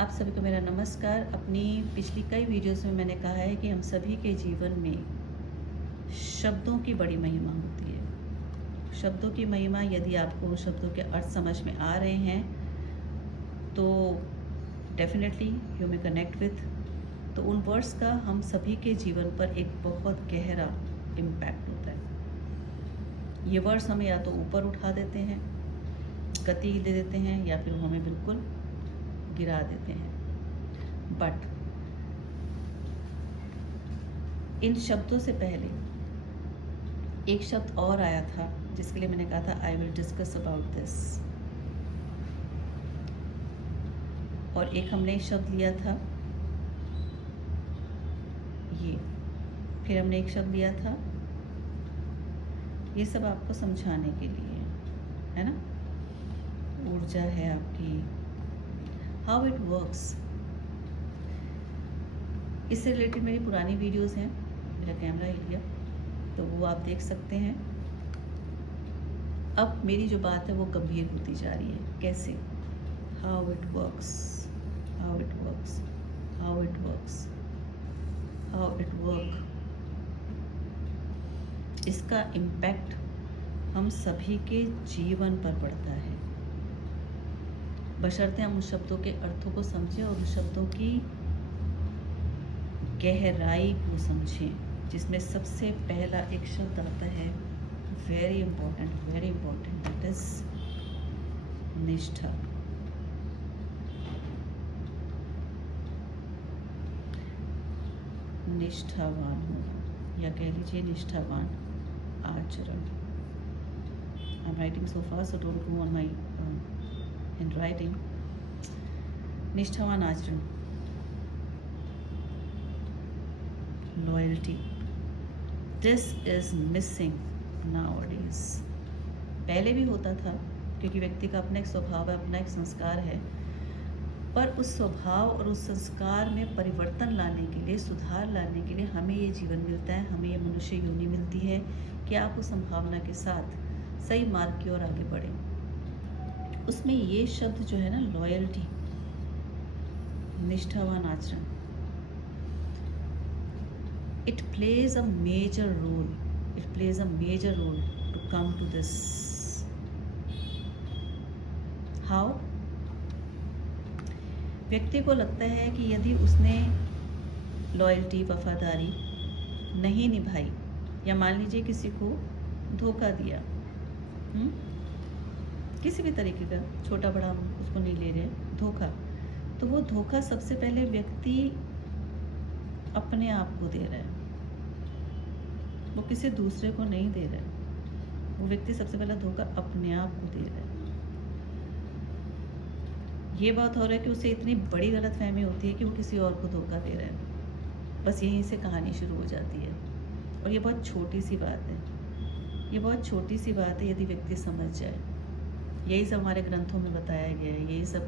आप सभी को मेरा नमस्कार। अपनी पिछली कई वीडियोस में मैंने कहा है कि हम सभी के जीवन में शब्दों की बड़ी महिमा होती है। शब्दों की महिमा, यदि आपको उन शब्दों के अर्थ समझ में आ रहे हैं तो definitely you may connect with. तो उन वर्ड्स का हम सभी के जीवन पर एक बहुत गहरा इम्पैक्ट होता है। ये वर्ड्स हमें या तो ऊपर उठा देते हैं, गति दे देते हैं, या फिर हमें बिल्कुल गिरा देते हैं। बट इन शब्दों से पहले एक शब्द और आया था जिसके लिए मैंने कहा था I will discuss about this. और एक हमने शब्द लिया था ये, फिर हमने एक शब्द लिया था ये, सब आपको समझाने के लिए है ना। ऊर्जा है आपकी, हाउ इट वर्क्स। इससे रिलेटेड मेरी पुरानी वीडियोस हैं, मेरा कैमरा हिल गया तो वो आप देख सकते हैं। अब मेरी जो बात है वो गंभीर होती जा रही है। कैसे? How it works, how it works, how it works, how it work. इसका इम्पैक्ट हम सभी के जीवन पर पड़ता है, बशर्ते हम उस शब्दों के अर्थों को समझें और उस शब्दों की गहराई को समझें, जिसमें सबसे पहला एक शब्द आता है, वेरी इम्पोर्टेंट, दैट इज निष्ठा। निष्ठावान हो, या कह लीजिए निष्ठावान आचरण। I am writing so fast, so don't go on my in writing. निष्ठावान आचरण, loyalty, this is missing nowadays. पहले भी होता था क्योंकि व्यक्ति का अपना एक स्वभाव है, अपना एक संस्कार है, पर उस स्वभाव और उस संस्कार में परिवर्तन लाने के लिए, सुधार लाने के लिए हमें ये जीवन मिलता है, हमें ये मनुष्य योनि मिलती है कि आप उस संभावना के साथ सही मार्ग की ओर आगे बढ़ें। उसमें ये शब्द जो है ना, लॉयल्टी, निष्ठावान आचरण, it plays a major role, to come to this. How? व्यक्ति को लगता है कि यदि उसने लॉयल्टी, वफादारी नहीं निभाई, या मान लीजिए किसी को धोखा दिया, किसी भी तरीके का, छोटा बड़ा हम उसको नहीं ले रहे, धोखा, तो वो धोखा सबसे पहले व्यक्ति अपने आप को दे रहा है, वो किसी दूसरे को नहीं दे रहा है। वो व्यक्ति सबसे पहला धोखा अपने आप को दे रहा है। ये बात हो रहा है कि उसे इतनी बड़ी गलतफहमी होती है कि वो किसी और को धोखा दे रहा है। बस यहीं से कहानी शुरू हो जाती है। और ये बहुत छोटी सी बात है, ये बहुत छोटी सी बात है, यदि व्यक्ति समझ जाए। यही सब हमारे ग्रंथों में बताया गया है, यही सब